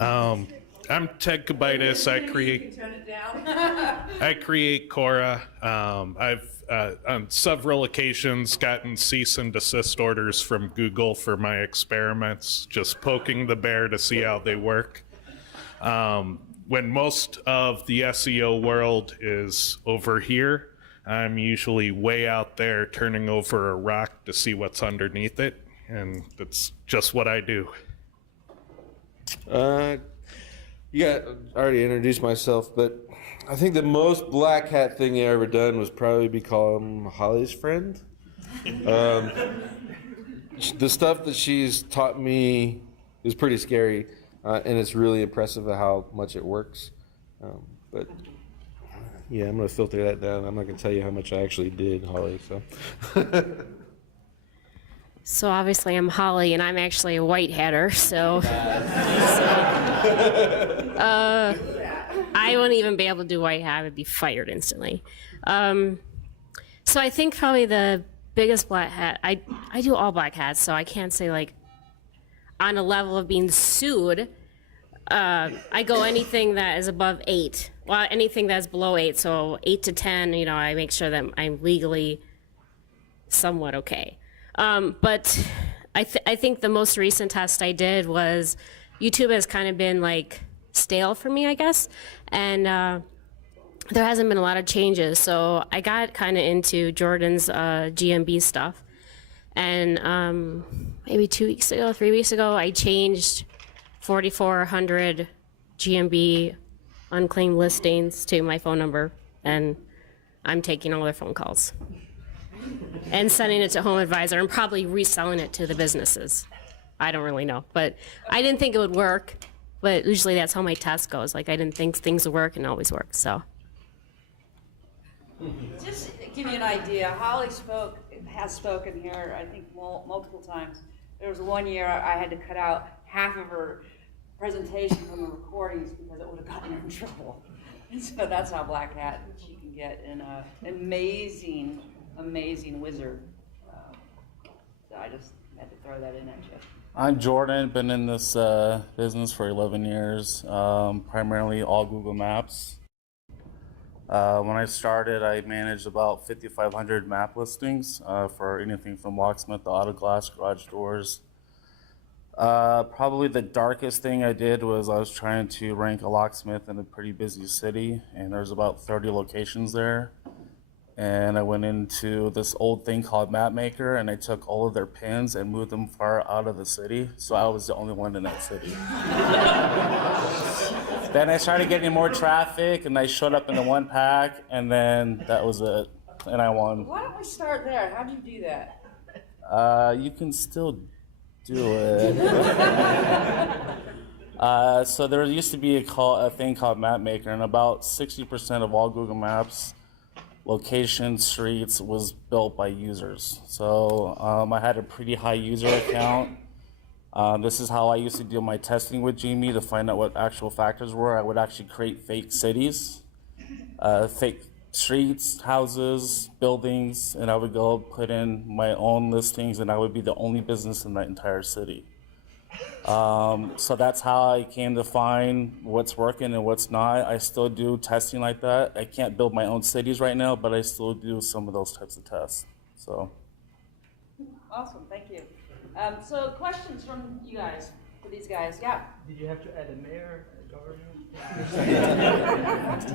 I'm Ted Kubitis. I create Cora. I've on several occasions gotten cease and desist orders from Google for my experiments, just poking the bear to see how they work. When most of the SEO world is over here, I'm usually way out there turning over a rock to see what's underneath it, and that's just what I do. I already introduced myself, but I think the most black hat thing I ever done was probably become Holly's friend. The stuff that she's taught me is pretty scary, and it's really impressive at how much it works. But yeah, I'm gonna filter that down. I'm not gonna tell you how much I actually did, Holly. So. So obviously I'm Holly, and I'm actually a white hatter, so I wouldn't even be able to do white hat. I would be fired instantly. So I think probably the biggest black hat, I do all black hats, so I can't say like on a level of being sued. I go anything that is above 8. Well, anything that's below 8, so 8 to 10, I make sure that I'm legally somewhat okay. But I think the most recent test I did was YouTube has kind of been like stale for me, I guess, and there hasn't been a lot of changes. So I got kind of into Jordan's GMB stuff, and maybe 3 weeks ago, I changed 4,400 GMB unclaimed listings to my phone number, and I'm taking all their phone calls and sending it to Home Advisor and probably reselling it to the businesses. I don't really know, but I didn't think it would work, but usually that's how my test goes. Like, I didn't think things would work, and it always works, so. Just to give you an idea, Holly has spoken here, I think, multiple times. There was one year I had to cut out half of her presentation from the recordings because it would have gotten her in trouble. And so that's how black hat she can get, an amazing wizard. So I just had to throw that in at you. I'm Jordan, been in this business for 11 years, primarily all Google Maps. When I started, I managed about 5,500 map listings for anything from locksmith to auto glass, garage doors. Probably the darkest thing I did was I was trying to rank a locksmith in a pretty busy city, and there's about 30 locations there. And I went into this old thing called MapMaker, and I took all of their pins and moved them far out of the city, so I was the only one in that city. Then I started getting more traffic, and I showed up in the one pack, and then that was it, and I won. Why don't we start there? How do you do that? You can still do it. So there used to be a thing called MapMaker, and about 60% of all Google Maps location streets was built by users. So I had a pretty high user account. This is how I used to do my testing with Gmail to find out what actual factors were. I would actually create fake cities, fake streets, houses, buildings, and I would go put in my own listings, and I would be the only business in that entire city. So that's how I came to find what's working and what's not. I still do testing like that. I can't build my own cities right now, but I still do some of those types of tests. So. Awesome, thank you. So questions from you guys, for these guys, yeah? Did you have to add a mayor, a governor?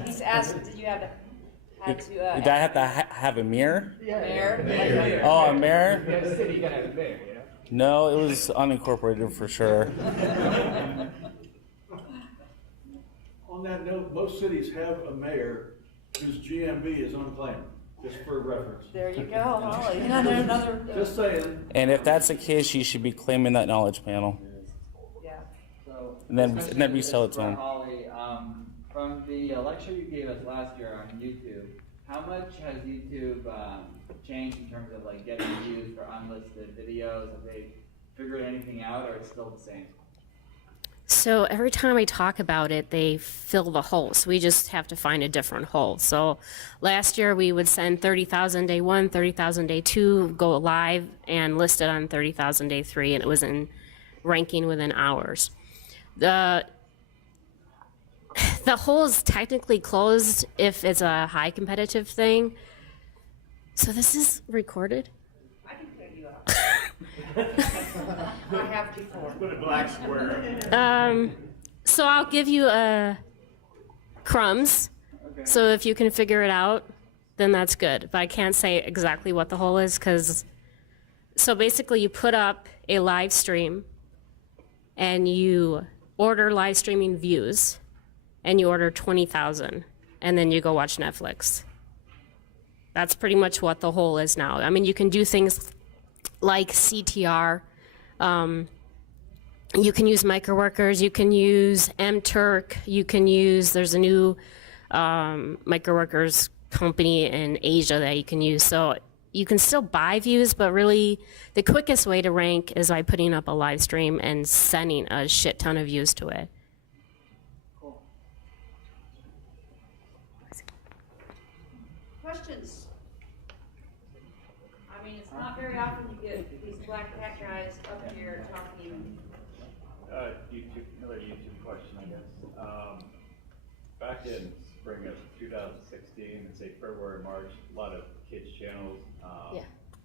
He's asked, did you have to Did I have to have a mirror? Yeah, mayor? Mayor. Oh, a mirror? If you have a city, you gotta have a mayor, you know? No, it was unincorporated for sure. On that note, most cities have a mayor whose GMB is unclaimed, just for reference. There you go, Holly. Another. Just saying. And if that's the case, you should be claiming that knowledge panel. Yeah. So, And then resell it to them. Holly, from the lecture you gave us last year on YouTube, how much has YouTube changed in terms of like getting views for unlisted videos? Have they figured anything out, or it's still the same? So every time I talk about it, they fill the hole. So we just have to find a different hole. So last year we would send 30,000 day 1, 30,000 day 2, go live and list it on 30,000 day 3, and it was in ranking within hours. the hole is technically closed if it's a high competitive thing. So this is recorded. I can clear you out. I have before. Put a black square. So I'll give you crumbs. Okay. So if you can figure it out, then that's good. But I can't say exactly what the hole is because. So basically, you put up a live stream, and you order live streaming views, and you order 20,000, and then you go watch Netflix. That's pretty much what the hole is now. I mean, you can do things like CTR. You can use microworkers. You can use mTurk. You can use, there's a new microworkers company in Asia that you can use. So you can still buy views, but really the quickest way to rank is by putting up a live stream and sending a shit ton of views to it. Questions? I mean, it's not very often you get these Blackhat guys up here talking. Another YouTube question, I guess. Back in spring of 2016, say February, March, a lot of kids channels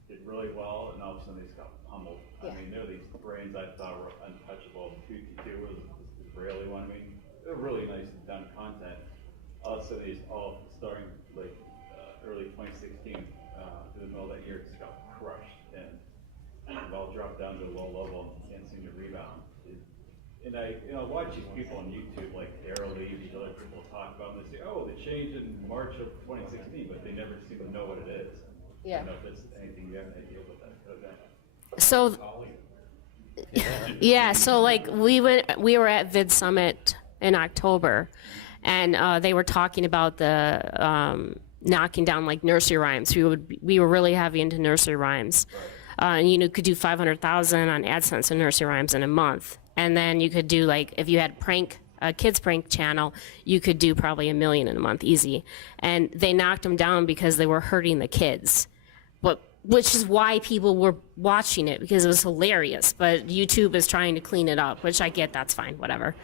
did really well, and all of a sudden they just got pummeled. Yeah. I mean, there were these brands I thought were untouchable. 222 was this Israeli one. I mean, they're really nice and done content. All of a sudden, these all starting like early 2016, to the middle of that year, just got crushed, and it all dropped down to a low level and can't seem to rebound. And I watch these people on YouTube like Daryl Lee, these other people talk about them. They say, oh, they changed in March of 2016, but they never seem to know what it is. Yeah. I don't know if there's anything you have an idea what that could have been. So, yeah, so like we were at Vid Summit in October, and they were talking about the knocking down like nursery rhymes. We were really heavy into nursery rhymes. And you could do 500,000 on AdSense and nursery rhymes in a month. And then you could do like, if you had a kids prank channel, you could do probably $1 million in a month, easy. And they knocked them down because they were hurting the kids. Which is why people were watching it, because it was hilarious. But YouTube is trying to clean it up, which I get, that's fine, whatever.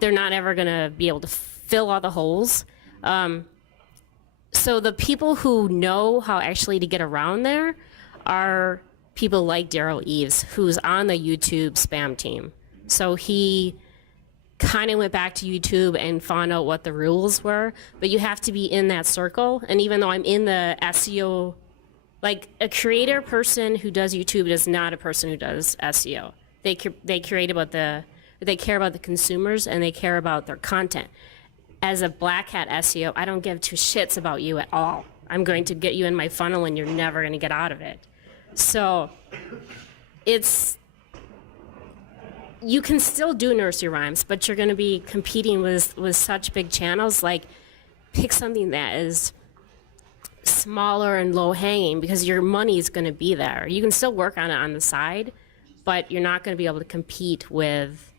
They're not ever gonna be able to fill all the holes. So the people who know how actually to get around there are people like Daryl Eves, who's on the YouTube spam team. So he kind of went back to YouTube and found out what the rules were, but you have to be in that circle. And even though I'm in the SEO, like a creator person who does YouTube is not a person who does SEO. They care about the consumers, and they care about their content. As a Blackhat SEO, I don't give two shits about you at all. I'm going to get you in my funnel, and you're never going to get out of it. So you can still do nursery rhymes, but you're going to be competing with such big channels. Like, pick something that is smaller and low hanging, because your money is going to be there. You can still work on it on the side, but you're not going to be able to compete with,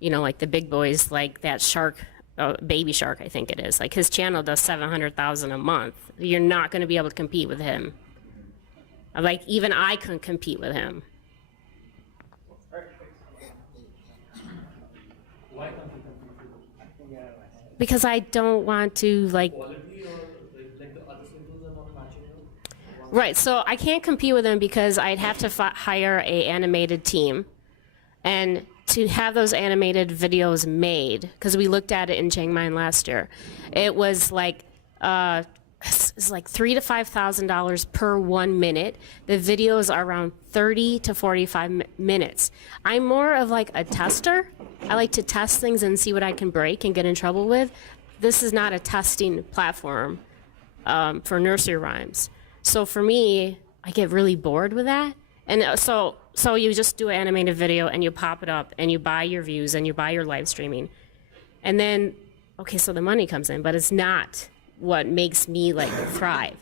like the big boys, like that shark, Baby Shark, I think it is. Like his channel does 700,000 a month. You're not going to be able to compete with him. Like even I couldn't compete with him. Because I don't want to Right, so I can't compete with them because I'd have to hire a animated team, and to have those animated videos made, because we looked at it in Chiang Mai last year, it was like it's like $3,000 to $5,000 per 1 minute. The videos are around 30 to 45 minutes. I'm more of like a tester. I like to test things and see what I can break and get in trouble with. This is not a testing platform for nursery rhymes. So for me, I get really bored with that. And so you just do an animated video and you pop it up and you buy your views and you buy your live streaming. And then, okay, so the money comes in, but it's not what makes me thrive.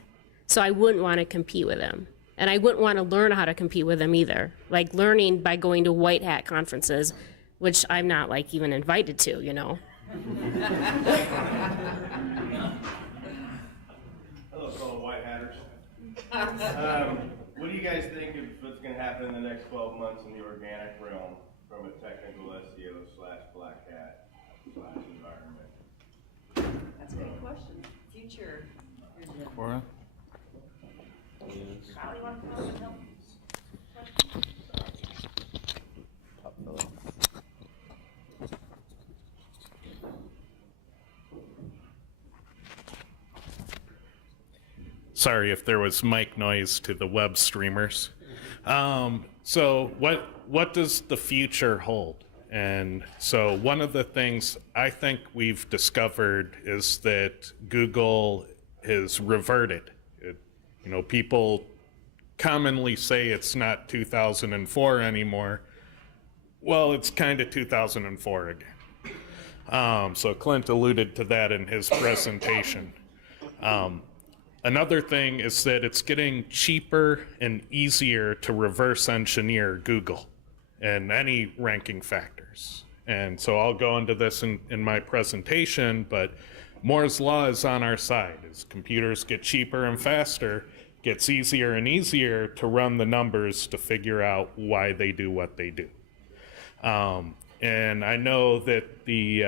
So I wouldn't want to compete with them. And I wouldn't want to learn how to compete with them either. Like learning by going to white hat conferences, which I'm not even invited to, Hello, fellow white hatters. What do you guys think of what's going to happen in the next 12 months in the organic realm from a technical SEO /Blackhat /environment? That's a good question. Future vision. Cora? Kyle, you want to come up and help? Top fellow. Sorry if there was mic noise to the web streamers. So what does the future hold? And so one of the things I think we've discovered is that Google has reverted. People commonly say it's not 2004 anymore. Well, it's kind of 2004 again. So Clint alluded to that in his presentation. Another thing is that it's getting cheaper and easier to reverse engineer Google and any ranking factors. And so I'll go into this in my presentation, but Moore's law is on our side. As computers get cheaper and faster, it gets easier and easier to run the numbers to figure out why they do what they do. And I know that the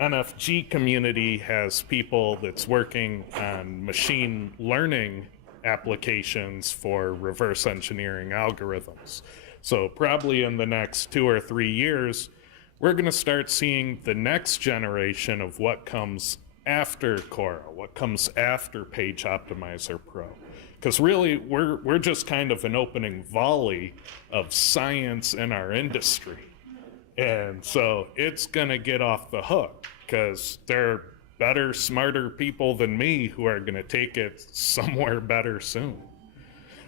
NFG community has people that's working on machine learning applications for reverse engineering algorithms. So probably in the next 2 or 3 years, we're going to start seeing the next generation of what comes after Cora, what comes after Page Optimizer Pro. Because really, we're just kind of an opening volley of science in our industry. And so it's going to get off the hook because there are better, smarter people than me who are going to take it somewhere better soon.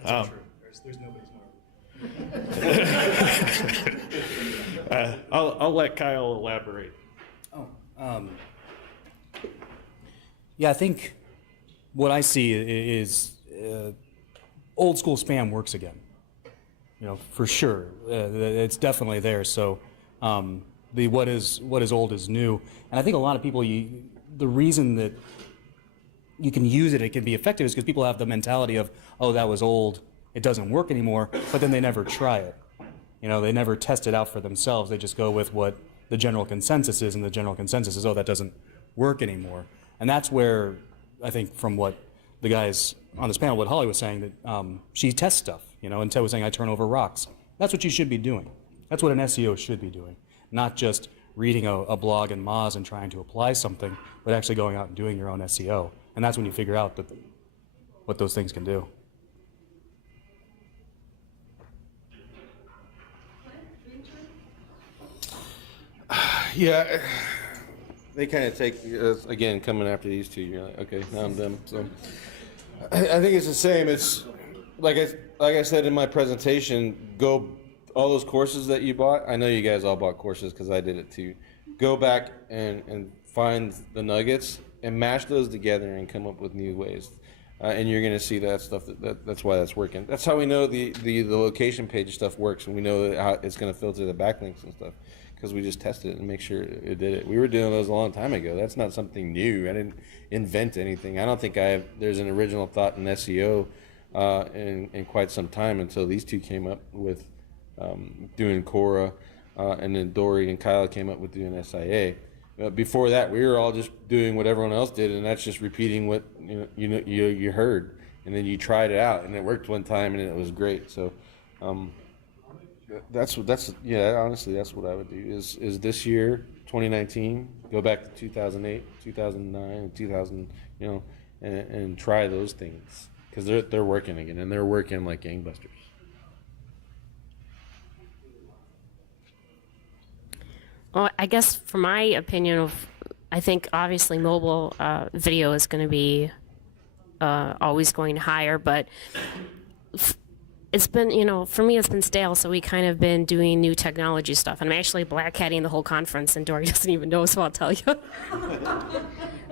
That's true. There's nobody smart. I'll let Kyle elaborate. Yeah, I think what I see is old school spam works again. For sure. It's definitely there. So the what is old is new. And I think a lot of people, the reason that you can use it can be effective is because people have the mentality of, oh, that was old, it doesn't work anymore, but then they never try it. They never test it out for themselves. They just go with what the general consensus is, and the general consensus is, oh, that doesn't work anymore. And that's where I think from what the guys on this panel, what Holly was saying, that she tests stuff, and Ted was saying, I turn over rocks. That's what you should be doing. That's what an SEO should be doing, not just reading a blog in Moz and trying to apply something, but actually going out and doing your own SEO. And that's when you figure out what those things can do. Yeah, they kind of take, again, coming after these two, you're like, okay, now I'm done. So I think it's the same. It's like I said in my presentation, go all those courses that you bought. I know you guys all bought courses because I did it too. Go back and find the nuggets and mash those together and come up with new ways. And you're going to see that stuff. That's why that's working. That's how we know the location page stuff works, and we know how it's going to filter the backlinks and stuff, because we just tested it and make sure it did it. We were doing those a long time ago. That's not something new. I didn't invent anything. I don't think there's an original thought in SEO in quite some time until these two came up with doing Cora, and then Dory and Kyle came up with doing SIA. Before that, we were all just doing what everyone else did, and that's just repeating what you heard, and then you tried it out, and it worked one time, and it was great. So that's honestly, that's what I would do. Is this year, 2019, go back to 2008, 2009, 2000, and try those things, because they're working again, and they're working like gangbusters. Well, I guess from my opinion I think obviously mobile video is going to be always going higher, but it's been, for me, it's been stale, so we kind of been doing new technology stuff. And I'm actually blackhatting the whole conference, and Dory doesn't even know, so I'll tell you.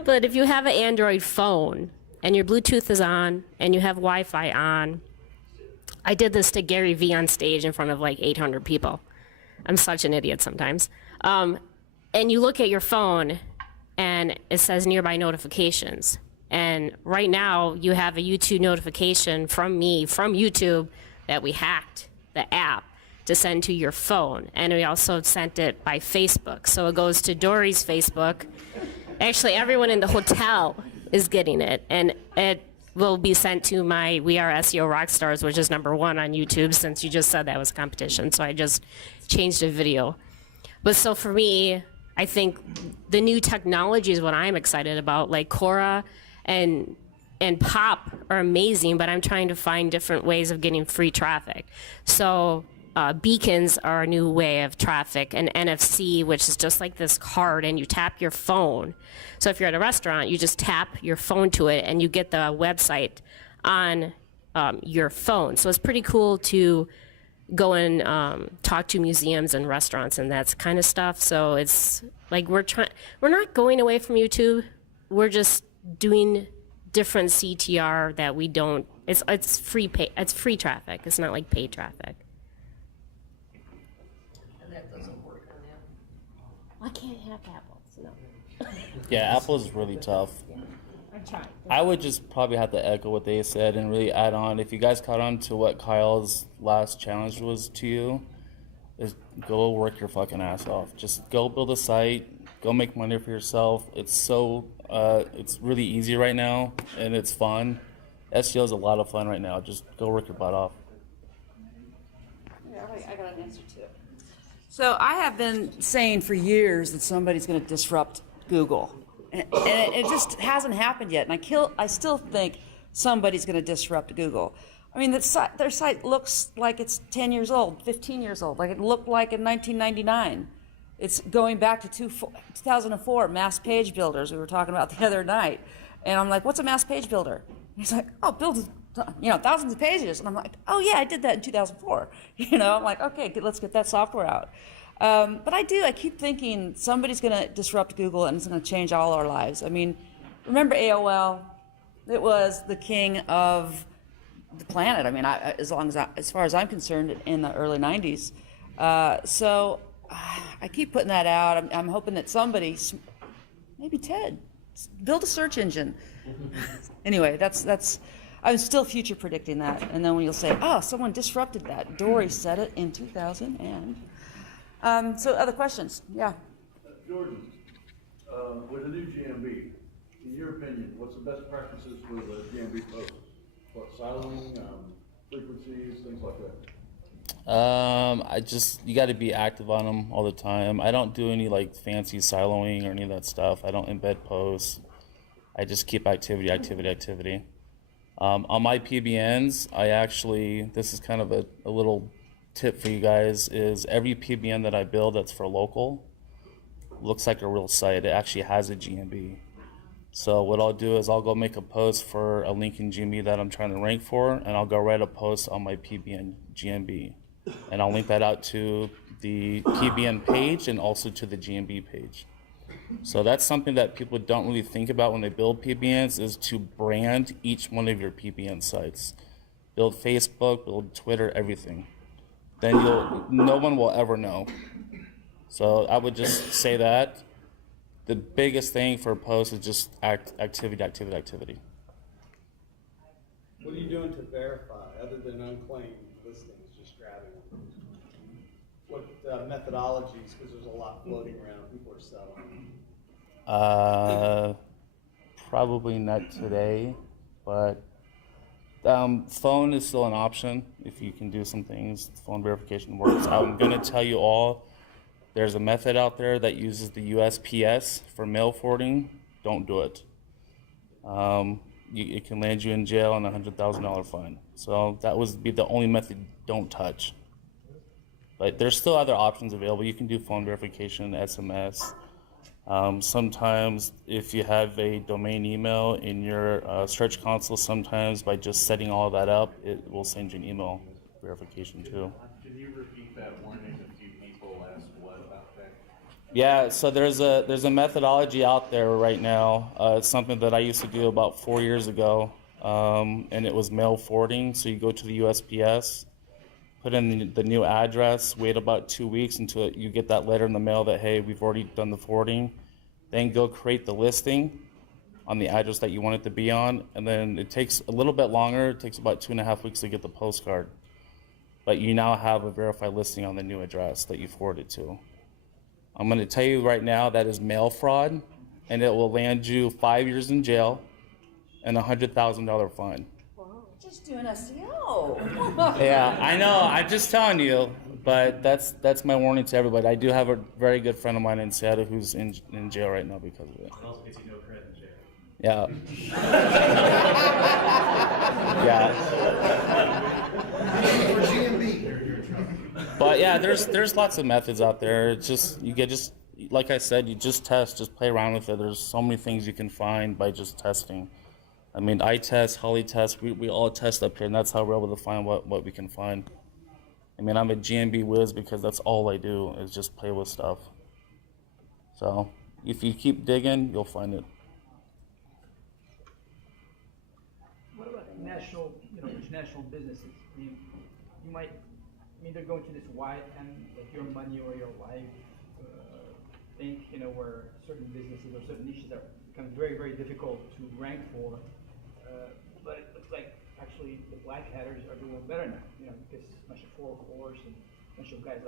But if you have an Android phone and your Bluetooth is on and you have Wi-Fi on, I did this to Gary Vee on stage in front of like 800 people. I'm such an idiot sometimes. And you look at your phone and it says nearby notifications. And right now you have a YouTube notification from me, from YouTube, that we hacked the app to send to your phone. And we also sent it by Facebook. So it goes to Dory's Facebook, Actually, everyone in the hotel is getting it, and it will be sent to my We Are SEO Rockstars, which is #1 on YouTube, since you just said that was competition. So I just changed the video. But so for me, I think the new technology is what I'm excited about. Like Quora and Pop are amazing, but I'm trying to find different ways of getting free traffic. So beacons are a new way of traffic, and NFC, which is just like this card, and you tap your phone. So if you're at a restaurant, you just tap your phone to it, and you get the website on your phone. So it's pretty cool to go and talk to museums and restaurants and that kind of stuff. So it's like we're not going away from YouTube. We're just doing different CTR that we don't. It's free traffic. It's not like paid traffic. And that doesn't work on Apple. I can't have apples. No. Yeah, Apple is really tough. I tried. I would just probably have to echo what they said and really add on. If you guys caught on to what Kyle's last challenge was to you, is go work your fucking ass off. Just go build a site, go make money for yourself. It's really easy right now, and it's fun. SEO is a lot of fun right now. Just go work your butt off. Yeah, I got an answer too. So I have been saying for years that somebody's going to disrupt Google, and it just hasn't happened yet. And I still think somebody's going to disrupt Google. I mean, their site looks like it's 10 years old, 15 years old, like it looked like in 1999. It's going back to 2004, mass page builders we were talking about the other night. And I'm like, what's a mass page builder? And he's like, oh, build thousands of pages. And I'm like, oh yeah, I did that in 2004. I'm like, okay, let's get that software out. But I keep thinking somebody's going to disrupt Google and it's going to change all our lives. I mean, remember AOL? It was the king of the planet. I mean, as far as I'm concerned, in the early 90s. So I keep putting that out. I'm hoping that somebody, maybe Ted, build a search engine. Anyway, that's. I'm still future predicting that. And then when you'll say, oh, someone disrupted that. Dory said it in 2000 and. So other questions? Yeah. Jordan, with the new GMB, in your opinion, what's the best practices for the GMB posts? What, siloing, frequencies, things like that? You got to be active on them all the time. I don't do any like fancy siloing or any of that stuff. I don't embed posts. I just keep activity. On my PBNs, this is kind of a little tip for you guys, is every PBN that I build that's for local looks like a real site. It actually has a GMB. So what I'll do is I'll go make a post for a link in GMB that I'm trying to rank for, and I'll go write a post on my PBN GMB. And I'll link that out to the PBN page and also to the GMB page. So that's something that people don't really think about when they build PBNs, is to brand each one of your PBN sites. Build Facebook, build Twitter, everything. Then no one will ever know. So I would just say that. The biggest thing for a post is just activity. What are you doing to verify, other than unclaimed listings, just grabbing them? What methodologies, because there's a lot floating around, people are selling. Probably not today, but phone is still an option if you can do some things. Phone verification works. I'm going to tell you all, there's a method out there that uses the USPS for mail forwarding. Don't do it. It can land you in jail and a $100,000 fine. So that would be the only method don't touch. But there's still other options available. You can do phone verification, SMS. Sometimes if you have a domain email in your Search Console, sometimes by just setting all that up, it will send you an email verification too. Can you repeat that warning? A few people asked what about that? Yeah, so there's a methodology out there right now. It's something that I used to do about 4 years ago, and it was mail forwarding. So you go to the USPS, put in the new address, wait about 2 weeks until you get that letter in the mail that, hey, we've already done the forwarding. Then go create the listing on the address that you want it to be on, and then it takes a little bit longer. It takes about 2.5 weeks to get the postcard. But you now have a verified listing on the new address that you forwarded to. I'm going to tell you right now that is mail fraud. and it will land you 5 years in jail and a $100,000 fine. Just doing SEO. Yeah, I know. I'm just telling you, but that's my warning to everybody. I do have a very good friend of mine in Seattle who's in jail right now because of it. It also gets you no credit in jail. Yeah. Yeah. For GMB. But yeah, there's lots of methods out there. It's just like I said, you just test, just play around with it. There's so many things you can find by just testing. I mean, I test, Holly tests, we all test up here, and that's how we're able to find what we can find. I mean, I'm a GMB whiz because that's all I do is just play with stuff. So if you keep digging, you'll find it. What about international businesses? I mean, they're going to this wide and like your money or your life thing, where certain businesses or certain niches are become very, very difficult to rank for. But it looks like actually the Black Hatters are doing better now, because a bunch of four-cores and a bunch of guys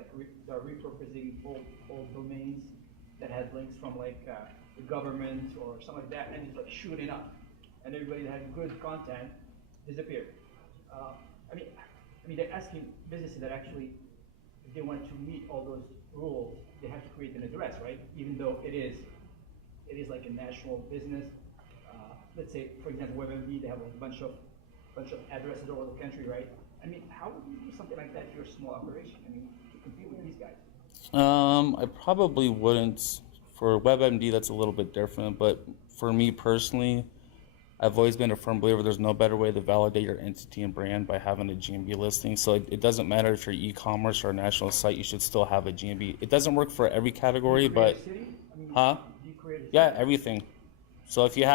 they're repurposing old domains that had links from like the government or something like that, and it's like shooting up, and everybody that had good content disappeared. I mean, they're asking businesses that actually, if they want to meet all those rules, they have to create an address, right? Even though it is like a national business. Let's say, for example, WebMD, they have like a bunch of addresses all over the country, right? I mean, how would you do something like that if you're a small operation? I mean, to compete with these guys? I probably wouldn't. For WebMD, that's a little bit different, but for me personally, I've always been a firm believer there's no better way to validate your entity and brand by having a GMB listing. So it doesn't matter if you're e-commerce or a national site, you should still have a GMB. It doesn't work for every category, but yeah, everything. So if you're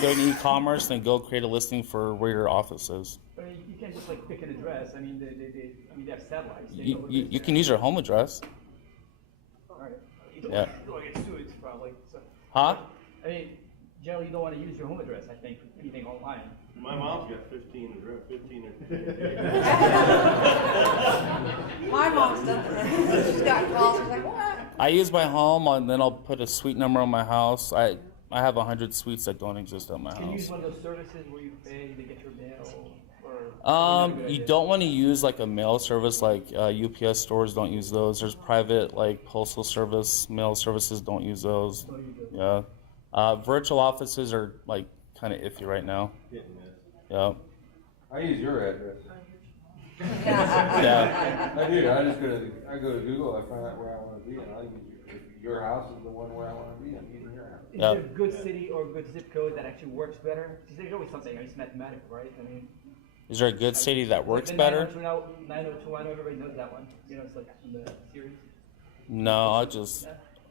doing e-commerce, then go create a listing for where your office is. I mean, you can't just like pick an address. I mean, they have satellites. You can use your home address. All right. You don't Yeah. want to get sued, probably. So, Huh? I mean, generally you don't want to use your home address, I think, anything online. My mom's got 15 My mom's done that. She's got calls, she's like, what? I use my home, and then I'll put a suite number on my house. I have 100 suites that don't exist at my Can you use house. one of those services where you pay to get your mail? Or You don't want to use like a mail service, like UPS stores don't use those. There's private like postal service mail services, don't use those. Yeah. Virtual offices are like kind of iffy right now. Yeah. I use your address. Yeah. I do. I go to Google. I find out where I want to be, and I use your house is the one where I want to be. I'm using your house. Is there a good city or a good zip code that actually works better? Because there's always something. It's mathematical, right? I mean, Is there a good city that works the better? 902, I know everybody knows that one. It's like in the series. No,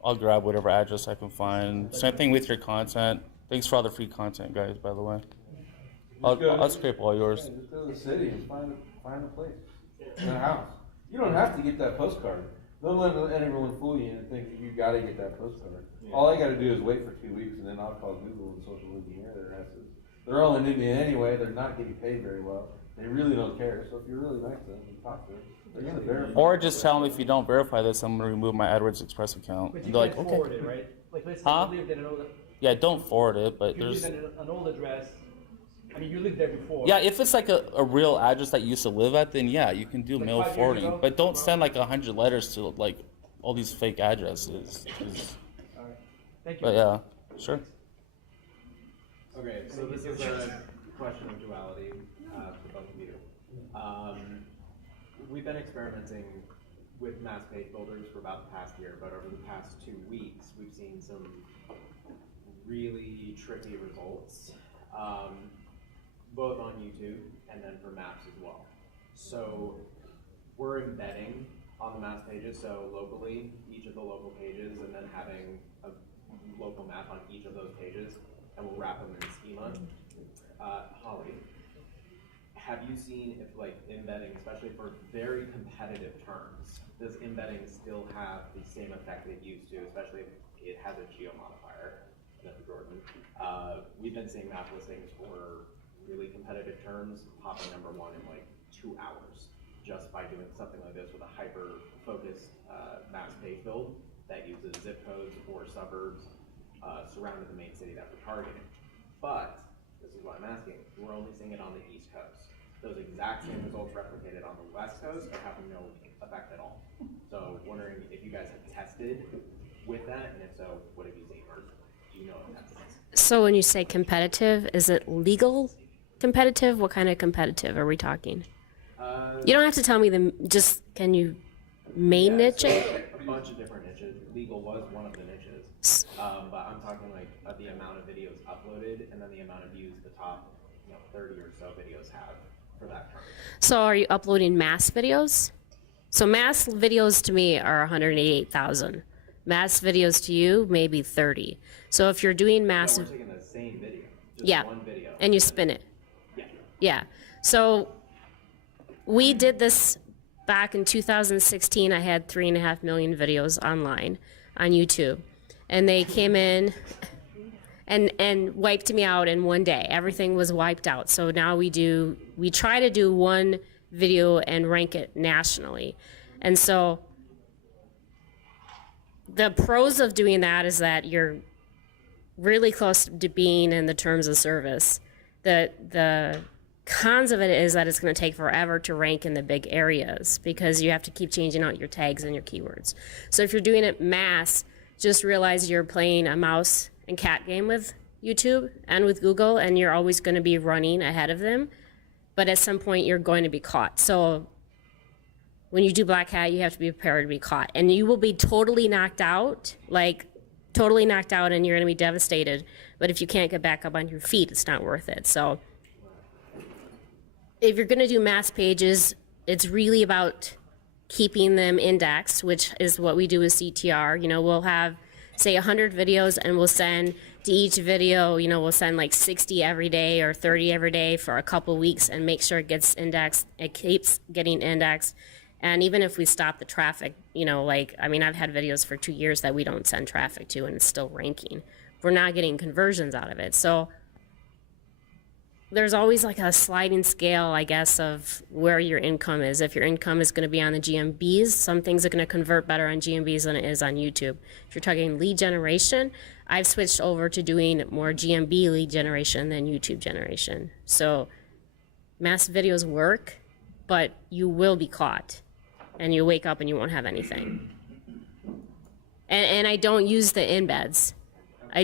I'll grab whatever address I can find. Same thing with your content. Thanks for all the free content, guys, by the way. I'll scrape all yours. Yeah, just go to the city and find a place, a house. You don't have to get that postcard. Don't let everyone fool you and think you got to get that postcard. Yeah. All I got to do is wait for 2 weeks, and then I'll call Google and social engineer their asses. They're all in India anyway. They're not getting paid very well. They really don't care. So if you're really nice to them and talk to them, they're going to verify. Or just tell them if you don't verify this, I'm going to remove my AdWords Express account. But you They're can't like, forward okay. it, right? Like, let's say you lived in an old... Yeah, don't forward it, but you there's... lived in an old address. I mean, you lived there before. Yeah, if it's like a real address that you used to live at, then yeah, you can do Like mail 5 years forwarding. ago? But don't send like 100 letters to like all these fake addresses. All right. Thank you. But yeah, sure. Okay, so this is a question of duality for both of you. We've been experimenting with mass page builders for about the past year, but over the past 2 weeks, we've seen some really tricky results, both on YouTube and then for maps as well. So we're embedding on the mass pages, so locally, each of the local pages, and then having a local map on each of those pages, and we'll wrap them in schema. Holly, have you seen if like embedding, especially for very competitive terms, does embedding still have the same effect it used to, especially if it has a geo modifier? Jordan, we've been seeing map listings for really competitive terms popping #1 in like 2 hours just by doing something like this with a hyper-focused mass page build that uses zip codes or suburbs surrounding the main city that we're targeting. But, this is what I'm asking, we're only seeing it on the East Coast. Those exact same results replicated on the West Coast are having no effect at all. So, wondering if you guys have tested with that, and if so, what have you seen, or do you know if that's... So when you say competitive, is it legal competitive? What kind of competitive are we talking? You don't have to tell me just can you main niche it? A bunch of different niches. Legal was one of the niches. But I'm talking like the amount of videos uploaded and then the amount of views the top 30 or so videos have for that term. So are you uploading mass videos? So mass videos to me are 188,000. Mass videos to you, maybe 30. So if you're doing mass... No, we're taking the same video. Just yeah, one video. and you spin it. Yeah. Yeah. So we did this back in 2016. I had 3.5 million videos online on YouTube. And they came in and wiped me out in one day. Everything was wiped out. So now we try to do one video and rank it nationally. And so the pros of doing that is that you're really close to being in the terms of service. The cons of it is that it's going to take forever to rank in the big areas because you have to keep changing out your tags and your keywords. So if you're doing it mass, just realize you're playing a mouse and cat game with YouTube and with Google, and you're always going to be running ahead of them. But at some point, you're going to be caught. So when you do Blackhat, you have to be prepared to be caught. And you will be totally knocked out, like totally knocked out, and you're going to be devastated. But if you can't get back up on your feet, it's not worth it. So if you're going to do mass pages, it's really about keeping them indexed, which is what we do with CTR. We'll have, say, 100 videos, and we'll send to each video, we'll send like 60 every day or 30 every day for a couple weeks and make sure it gets indexed. It keeps getting indexed. And even if we stop the traffic, I've had videos for 2 years that we don't send traffic to and it's still ranking. We're not getting conversions out of it. So there's always like a sliding scale, I guess, of where your income is. If your income is going to be on the GMBs, some things are going to convert better on GMBs than it is on YouTube. If you're talking lead generation, I've switched over to doing more GMB lead generation than YouTube generation. So mass videos work, but you will be caught. And you wake up and you won't have anything. And I don't use the embeds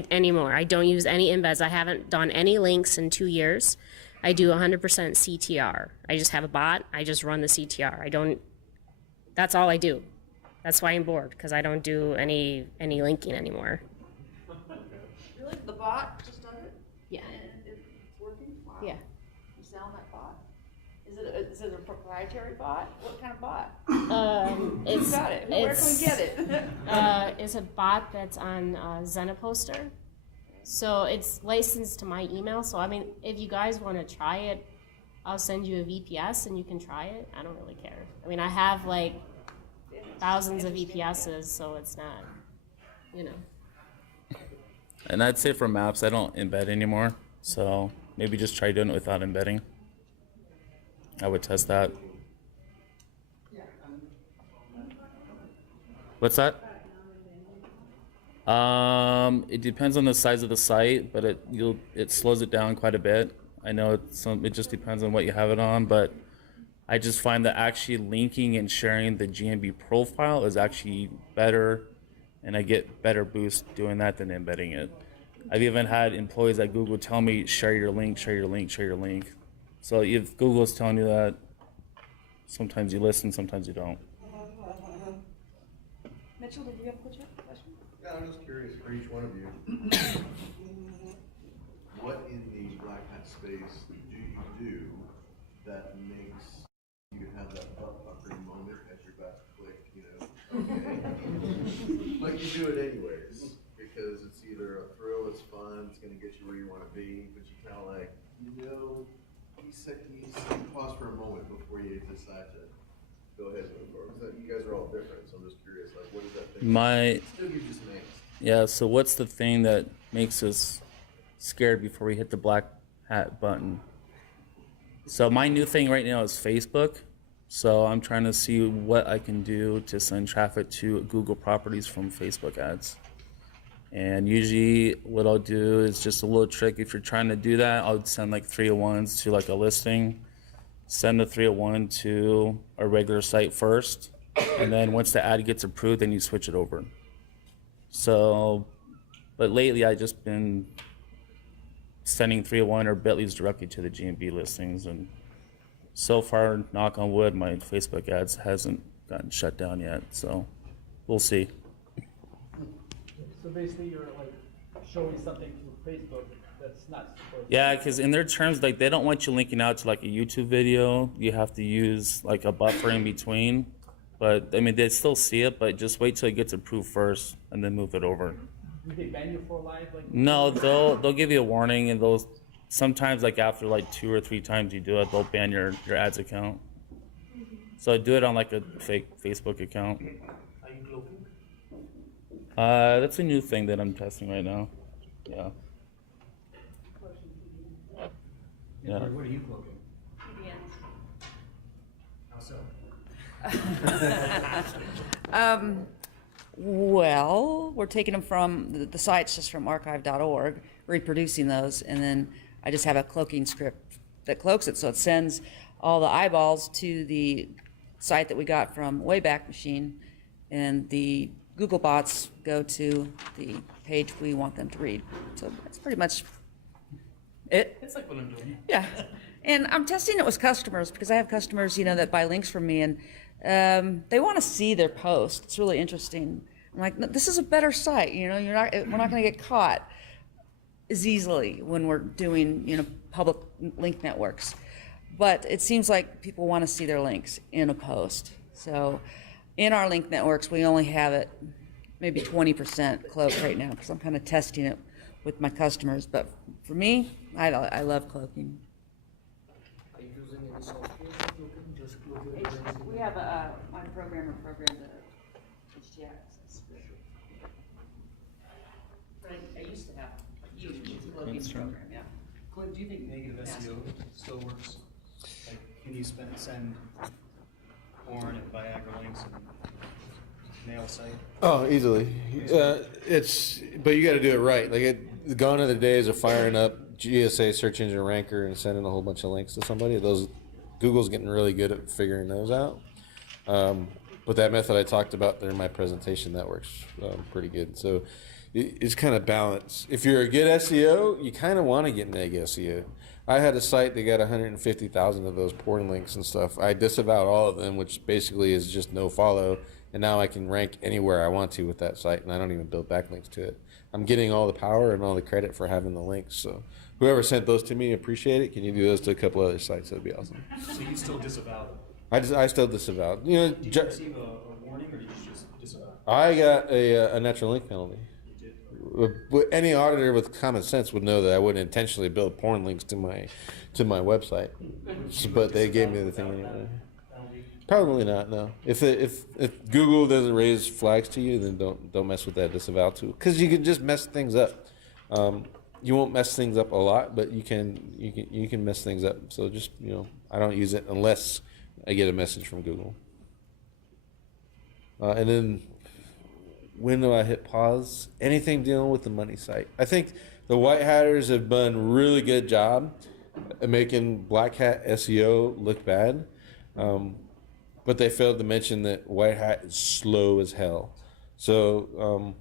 anymore. I don't use any embeds. I haven't done any links in 2 years. I do 100% CTR. I just have a bot. I just run the CTR. That's all I do. That's why I'm bored, because I don't do any linking anymore. Really? The bot just does it? Yeah. And it's working? Wow. Yeah. You sell that bot? Is it a proprietary bot? What kind of bot? It's got it. Where can we get it? It's a bot that's on Zenaposter. So it's licensed to my email. So if you guys want to try it, I'll send you a VPS and you can try it. I don't really care. I have like thousands of VPSs, so it's not, And I'd say for maps, I don't embed anymore. So maybe just try doing it without embedding. I would test that. What's that? It depends on the size of the site, but it slows it down quite a bit. I know it just depends on what you have it on, but I just find that actually linking and sharing the GMB profile is actually better, and I get better boost doing that than embedding it. I've even had employees at Google tell me, share your link, share your link, share your link. So if Google's telling you that, sometimes you listen, sometimes you don't. Mitchell, did you have a question? Yeah, I'm just curious for each one of you. What in the Blackhat space do you do that makes you have that butt-puckering moment as you're about to click, okay? But you do it anyways, because it's either a thrill, it's fun, it's gonna get you where you wanna be, but you kinda like, you pause for a moment before you decide to go ahead and move forward. You guys are all different, so I'm just curious, like, what is that thing? Still gives you some angst. Yeah, so what's the thing that makes us scared before we hit the black hat button? So my new thing right now is Facebook. So I'm trying to see what I can do to send traffic to Google properties from Facebook ads. And usually what I'll do is just a little trick. If you're trying to do that, I'll send like 301s to like a listing, send the 301 to a regular site first, and then once the ad gets approved, then you switch it over. So, but lately I just been sending 301 or Bitleys directly to the GMB listings, and so far, knock on wood, my Facebook ads hasn't gotten shut down yet, so we'll see. So basically, you're like showing something to Facebook that's not supposed to. Yeah, because in their terms, like they don't want you linking out to like a YouTube video. You have to use like a buffer in between. But I mean, they still see it, but just wait till it gets approved first and then move it over. Do they ban you for live? Like No, they'll give you a warning, and they'll sometimes like after like 2 or 3 times you do it, they'll ban your ads account. So I do it on like a fake Facebook account. Are you cloaking? That's a new thing that I'm testing right now. Yeah. Yeah. What are you cloaking? How so? Well, we're taking them from the site's just from archive.org, reproducing those, and then I just have a cloaking script that cloaks it, so it sends all the eyeballs to the site that we got from Wayback Machine, and the Google bots go to the page we want them to read. So that's pretty much it. It's like what I'm doing. Yeah, and I'm testing it with customers because I have customers, that buy links from me, and they want to see their post. It's really interesting. I'm like, no, this is a better site. We're not going to get caught as easily when we're doing, public link networks. But it seems like people want to see their links in a post. So in our link networks, we only have it maybe 20% cloaked right now because I'm kind of testing it with my customers. But for me, I love cloaking. Are you using any software for cloaking? Just cloak your We have my programmer programmed the HTTP access. I used to have Cloaking program, yeah. Clint, do you think negative SEO still works? Like, can you send porn and Viagra links and nail site? Oh, easily. But you got to do it right. Like, gone are the days of firing up GSA search engine ranker and sending a whole bunch of links to somebody. Google's getting really good at figuring those out. But that method I talked about there in my presentation, that works pretty good. So it's kind of balanced. If you're a good SEO, you kind of want to get neg SEO. I had a site that got 150,000 of those porn links and stuff. I disavowed all of them, which basically is just no follow. And now I can rank anywhere I want to with that site, and I don't even build backlinks to it. I'm getting all the power and all the credit for having the links. So whoever sent those to me, appreciate it. Can you do those to a couple other sites? That'd be awesome. So you still disavow them? I still disavow. Did you receive a warning, or did you just disavow? I got a natural link penalty. Any auditor with common sense would know that I wouldn't intentionally build porn links to my website, but they gave me the thing anyway. Probably not. No. If Google doesn't raise flags to you, then don't mess with that disavow tool, because you can just mess things up. You won't mess things up a lot, but you can mess things up. So just I don't use it unless I get a message from Google. And then, when do I hit pause? Anything dealing with the money site. I think the White Hatters have done a really good job at making Black Hat SEO look bad. But they failed to mention that White Hat is slow as hell. So,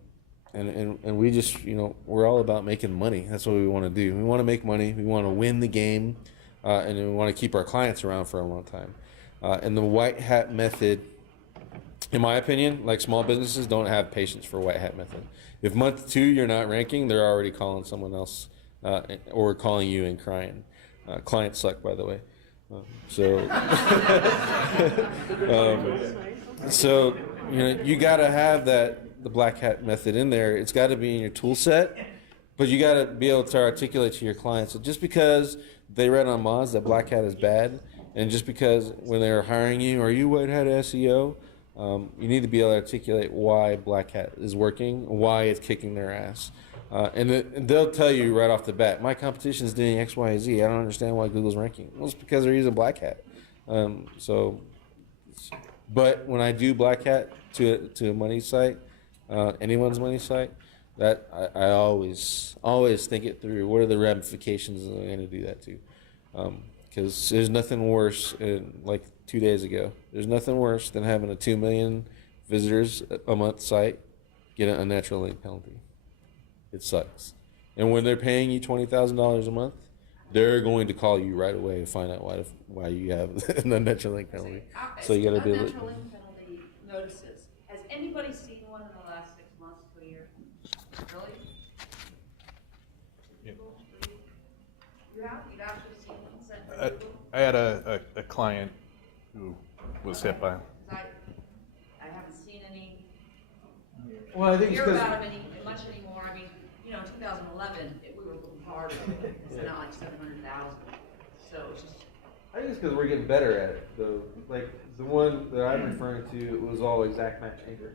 and we just, we're all about making money. That's what we want to do. We want to make money. We want to win the game. And we want to keep our clients around for a long time. And the White Hat method, in my opinion, like small businesses don't have patience for White Hat method. If month 2 you're not ranking, they're already calling someone else or calling you and crying. Clients suck, by the way. So you got to have the Black Hat method in there. It's got to be in your tool set, but you got to be able to articulate to your clients that just because they read on Moz that Black Hat is bad, and just because when they're hiring you, are you White Hat SEO? You need to be able to articulate why Black Hat is working, why it's kicking their ass. And they'll tell you right off the bat, my competition is doing X, Y, Z. I don't understand why Google's ranking. Well, it's because they're using Black Hat. But when I do Black Hat to a money site, anyone's money site, That I always think it through. What are the ramifications I'm going to do that to? Because there's nothing worse. Like 2 days ago, there's nothing worse than having a 2 million visitors a month site get an unnatural link penalty. It sucks. And when they're paying you $20,000 a month, they're going to call you right away and find out why you have an unnatural link penalty. So you got to be able to. Unnatural link penalty notices. Has anybody seen one in the last 6 months to a year? Really? You have? You've actually seen one sent from Google? I had a client who was hit by. I haven't seen any. Well, I think it's hear 'cause- about them much anymore. I mean, you know, in 2011, we were a little harder. It's now like 700,000. So it's just. I think it's because we're getting better at it. Like the one that I'm referring to was all exact match anchor.